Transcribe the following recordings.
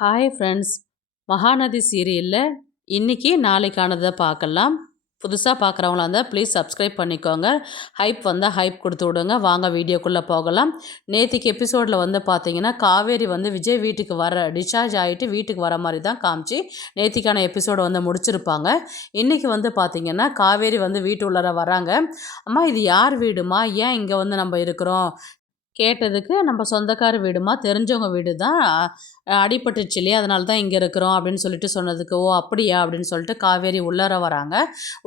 Hi friends. Mahanadi சீரியலில் இன்றைக்கி நாளைக்கானதை பார்க்கலாம். புதுசாக பார்க்குறவங்களா இருந்தால் ப்ளீஸ் சப்ஸ்கிரைப் பண்ணிக்கோங்க. ஹைப் வந்தால் ஹைப் கொடுத்து விடுங்க. வாங்க வீடியோக்குள்ளே போகலாம். நேற்றுக்கு எபிசோடில் வந்து பார்த்தீங்கன்னா காவேரி வந்து விஜய் வீட்டுக்கு டிஸ்சார்ஜ் ஆகிட்டு வீட்டுக்கு வர மாதிரி தான் காமிச்சு நேற்றுக்கான எபிசோடை வந்து முடிச்சிருப்பாங்க. இன்றைக்கி வந்து பார்த்திங்கன்னா காவேரி வந்து வீட்டு உள்ளார வராங்க. அம்மா இது யார் வீடுமா, ஏன் இங்கே வந்து நம்ம இருக்கிறோம் கேட்டதுக்கு, நம்ம சொந்தக்கார வீடுமா, தெரிஞ்சவங்க வீடு தான், அடிபட்டுச்சு இல்லையா, அதனால தான் இங்கே இருக்கிறோம் அப்படின்னு சொல்லிட்டு சொன்னதுக்கு, ஓ அப்படியா அப்படின்னு சொல்லிட்டு காவேரி உள்ளார வராங்க.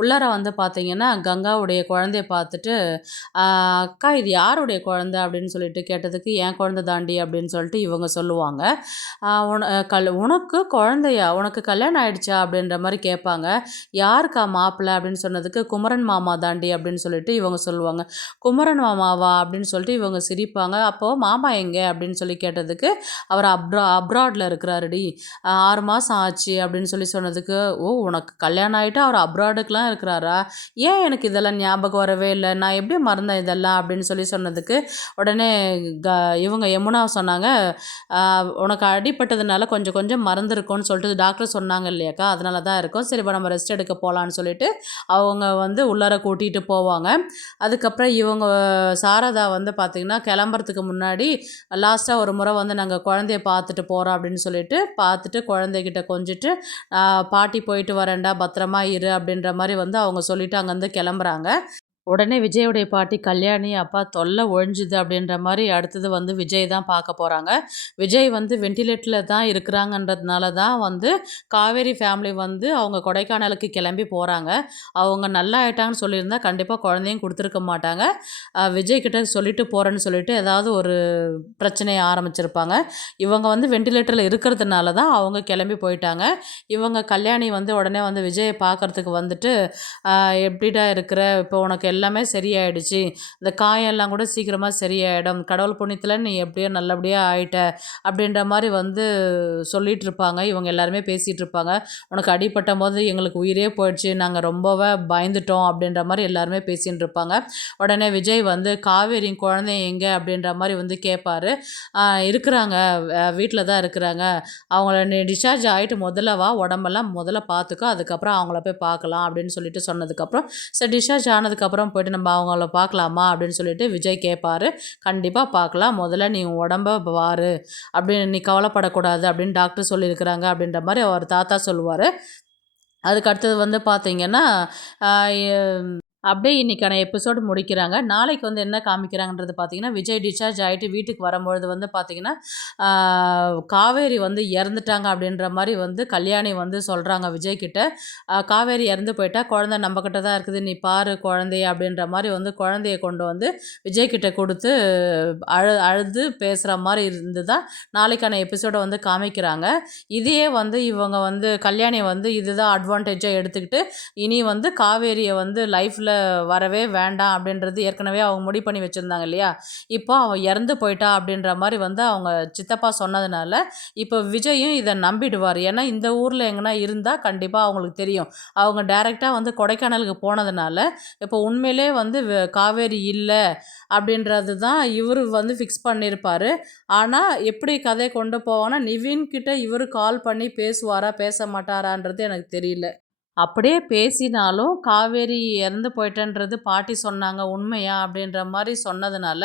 உள்ளார வந்து பார்த்தீங்கன்னா கங்காவுடைய குழந்தைய பார்த்துட்டு, அக்கா இது யாருடைய குழந்தை அப்படின்னு சொல்லிட்டு கேட்டதுக்கு, என் குழந்தை தாண்டி அப்படின்னு சொல்லிட்டு இவங்க சொல்லுவாங்க. உனக்கு குழந்தையா, உனக்கு கல்யாணம் ஆயிடுச்சா அப்படின்ற மாதிரி கேட்பாங்க. யாருக்கா மாப்பிள்ளை அப்படின்னு சொன்னதுக்கு, குமரன் மாமா தாண்டி அப்படின்னு சொல்லிட்டு இவங்க சொல்லுவாங்க. குமரன் மாமாவா அப்படின்னு சொல்லிட்டு இவங்க சிரிப்பாங்க. அப்போது மாமா எங்கே அப்படின்னு சொல்லி கேட்டதுக்கு, அவர் அப்ராடில் இருக்கிறாருடி, 6 மாதம் ஆச்சு அப்படின்னு சொல்லி சொன்னதுக்கு, ஓ உனக்கு கல்யாணம் ஆகிட்டு அவர் அப்ராடுக்கெலாம் இருக்கிறாரா, ஏன் எனக்கு இதெல்லாம் ஞாபகம் வரவே இல்லை, நான் எப்படி மறந்தேன் இதெல்லாம் அப்படின்னு சொல்லி சொன்னதுக்கு, உடனே இவங்க யமுனா சொன்னாங்க, உனக்கு அடிப்பட்டதுனால கொஞ்சம் கொஞ்சம் மறந்துருக்கும்னு சொல்லிட்டு டாக்டர் சொன்னாங்க இல்லையாக்கா, அதனால தான் இருக்கும், சரி இப்போ நம்ம ரெஸ்ட் எடுக்க போகலான்னு சொல்லிட்டு அவங்க வந்து உள்ளார கூட்டிகிட்டு போவாங்க. அதுக்கப்புறம் இவங்க சாரதா வந்து பார்த்திங்கன்னா கிளம்புறதுக்கு முன்னாடி லாஸ்ட்டாக ஒரு முறை வந்து நாங்கள் குழந்தைய பார்த்துட்டு போகிறோம் அப்படின்னு சொல்லிட்டு பார்த்துட்டு குழந்தைகிட்ட கொஞ்சிட்டு, பாட்டி போயிட்டு வரேன்டா பத்திரமா இரு அப்படின்ற மாதிரி வந்து அவங்க சொல்லிவிட்டு அங்கேருந்து கிளம்புறாங்க. உடனே விஜயோடைய பாட்டி கல்யாணி, அப்பா தொல்லை ஒழிஞ்சுது அப்படின்ற மாதிரி அடுத்தது வந்து விஜய் தான் பார்க்க போகிறாங்க. விஜய் வந்து வெண்டிலேட்டரில் தான் இருக்கிறாங்கன்றதுனால தான் வந்து காவேரி ஃபேமிலி வந்து அவங்க கொடைக்கானலுக்கு கிளம்பி போகிறாங்க. அவங்க நல்லா ஆயிட்டாங்கன்னு சொல்லியிருந்தா கண்டிப்பாக குழந்தையும் கொடுத்துருக்க மாட்டாங்க. விஜய் கிட்ட சொல்லிட்டு போகிறேன்னு சொல்லிட்டு ஏதாவது ஒரு பிரச்சனையை ஆரம்பிச்சிருப்பாங்க. இவங்க வந்து வெண்டிலேட்டரில் இருக்கிறதுனால தான் அவங்க கிளம்பி போயிட்டாங்க. இவங்க கல்யாணி வந்து உடனே வந்து விஜயை பார்க்குறதுக்கு வந்துட்டு, எப்படிடா இருக்கிற, இப்போ உனக்கு எல்லாமே சரியாயிடுச்சு, இந்த காயெல்லாம் கூட சீக்கிரமாக சரியாயிடும், கடவுள் புண்ணியத்தில் நீ எப்படியோ நல்லபடியாக ஆயிட்ட அப்படின்ற மாதிரி வந்து சொல்லிகிட்டு இருப்பாங்க. இவங்க எல்லாருமே பேசிகிட்டு இருப்பாங்க. உனக்கு அடிப்பட்ட போது எங்களுக்கு உயிரே போயிடுச்சு, நாங்கள் ரொம்பவே பயந்துட்டோம் அப்படின்ற மாதிரி எல்லாருமே பேசிகிட்டு இருப்பாங்க. உடனே விஜய் வந்து காவேரி குழந்தை எங்கே அப்படின்ற மாதிரி வந்து கேட்பார். இருக்கிறாங்க, வீட்டில் தான் இருக்கிறாங்க, அவங்கள நீ டிஸ்சார்ஜ் ஆகிட்டு முதல்ல வா, உடம்பெல்லாம் முதல்ல பார்த்துக்கோ, அதுக்கப்புறம் அவங்கள போய் பார்க்கலாம் அப்படின்னு சொல்லிட்டு சொன்னதுக்கப்புறம், சரி டிஸ்சார்ஜ் ஆனதுக்கப்புறம் போய்ட்டு நம்ம அவங்கள பார்க்கலாமா அப்படின்னு சொல்லிட்டு விஜய் கேட்பார். கண்டிப்பாக பார்க்கலாம், முதல்ல நீ உடம்ப பாரு, அப்படின்னு நீ கவலைப்படக்கூடாது அப்படின்னு டாக்டர் சொல்லியிருக்கிறாங்க அப்படின்ற மாதிரி அவர் தாத்தா சொல்லுவார். அதுக்கு அடுத்தது வந்து பார்த்திங்கன்னா அப்படியே இன்றைக்கான எபிசோடு முடிக்கிறாங்க. நாளைக்கு வந்து என்ன காமிக்கிறாங்கன்றது பார்த்திங்கன்னா, விஜய் டிஸ்சார்ஜ் ஆகிட்டு வீட்டுக்கு வரும்பொழுது வந்து பார்த்திங்கன்னா காவேரி வந்து இறந்துட்டாங்க அப்படின்ற மாதிரி வந்து கல்யாணி வந்து சொல்கிறாங்க விஜய்கிட்ட. காவேரி இறந்து போயிட்டா, குழந்தை நம்மக்கிட்ட தான் இருக்குது, நீ பாரு குழந்தைய அப்படின்ற மாதிரி வந்து குழந்தைய கொண்டு வந்து விஜய்கிட்ட கொடுத்து அழுது பேசுகிற மாதிரி இருந்து தான் நாளைக்கான எபிசோடை வந்து காமிக்கிறாங்க. இதையே வந்து இவங்க வந்து கல்யாணி வந்து இதுதான் அட்வான்டேஜாக எடுத்துக்கிட்டு இனி வந்து காவேரியை வந்து லைஃப்பில் வரவே வேண்டாம் அப்படின்றது ஏற்கனவே அவங்க முடிவு பண்ணி வச்சுருந்தாங்க இல்லையா, இப்போ அவன் இறந்து போயிட்டா அப்படின்ற மாதிரி வந்து அவங்க சித்தப்பா சொன்னதுனால இப்போ விஜயும் இதை நம்பிடுவார். ஏன்னா இந்த ஊரில் எங்கன்னா இருந்தால் கண்டிப்பாக அவங்களுக்கு தெரியும். அவங்க டைரெக்டாக வந்து கொடைக்கானலுக்கு போனதுனால இப்போ உண்மையிலே வந்து காவேரி இல்லை அப்படின்றது தான் இவர் வந்து ஃபிக்ஸ் பண்ணியிருப்பார். ஆனால் எப்படி கதை கொண்டு போவாங்கன்னா, நிவின் கிட்ட இவர் கால் பண்ணி பேசுவாரா பேச மாட்டாரான்றது எனக்கு தெரியல. அப்படியே பேசினாலும் காவேரி இறந்து போயிட்டேன்றது பாட்டி சொன்னாங்க உண்மையா அப்படின்ற மாதிரி சொன்னதுனால,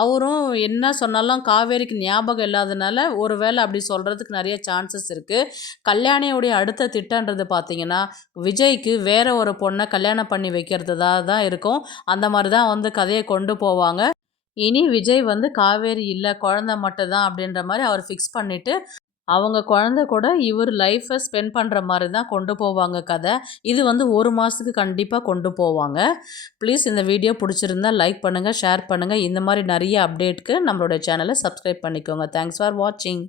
அவரும் என்ன சொன்னாலும் காவேரிக்கு ஞாபகம் இல்லாதனால ஒரு வேளை அப்படி சொல்கிறதுக்கு நிறைய சான்சஸ் இருக்குது. கல்யாணியோடைய அடுத்த திட்டன்றது பார்த்திங்கன்னா, விஜய்க்கு வேற ஒரு பொண்ணை கல்யாணம் பண்ணி வைக்கிறதா தான் இருக்கும். அந்த மாதிரி தான் வந்து கதையை கொண்டு போவாங்க. இனி விஜய் வந்து காவேரி இல்லை குழந்தை மட்டும் தான் அப்படின்ற மாதிரி அவர் ஃபிக்ஸ் பண்ணிவிட்டு அவங்க குழந்தை கூட இவர் லைஃப்பை ஸ்பெண்ட் பண்ணுற மாதிரி தான் கொண்டு போவாங்க கதை. இது வந்து 1 மாதத்துக்கு கண்டிப்பாக கொண்டு போவாங்க. ப்ளீஸ் இந்த வீடியோ பிடிச்சிருந்தா லைக் பண்ணுங்கள், ஷேர் பண்ணுங்கள். இந்த மாதிரி நிறைய அப்டேட்க்கு நம்மளோட சேனலை சப்ஸ்கிரைப் பண்ணிக்கோங்க. தேங்க்ஸ் ஃபார் வாட்சிங்.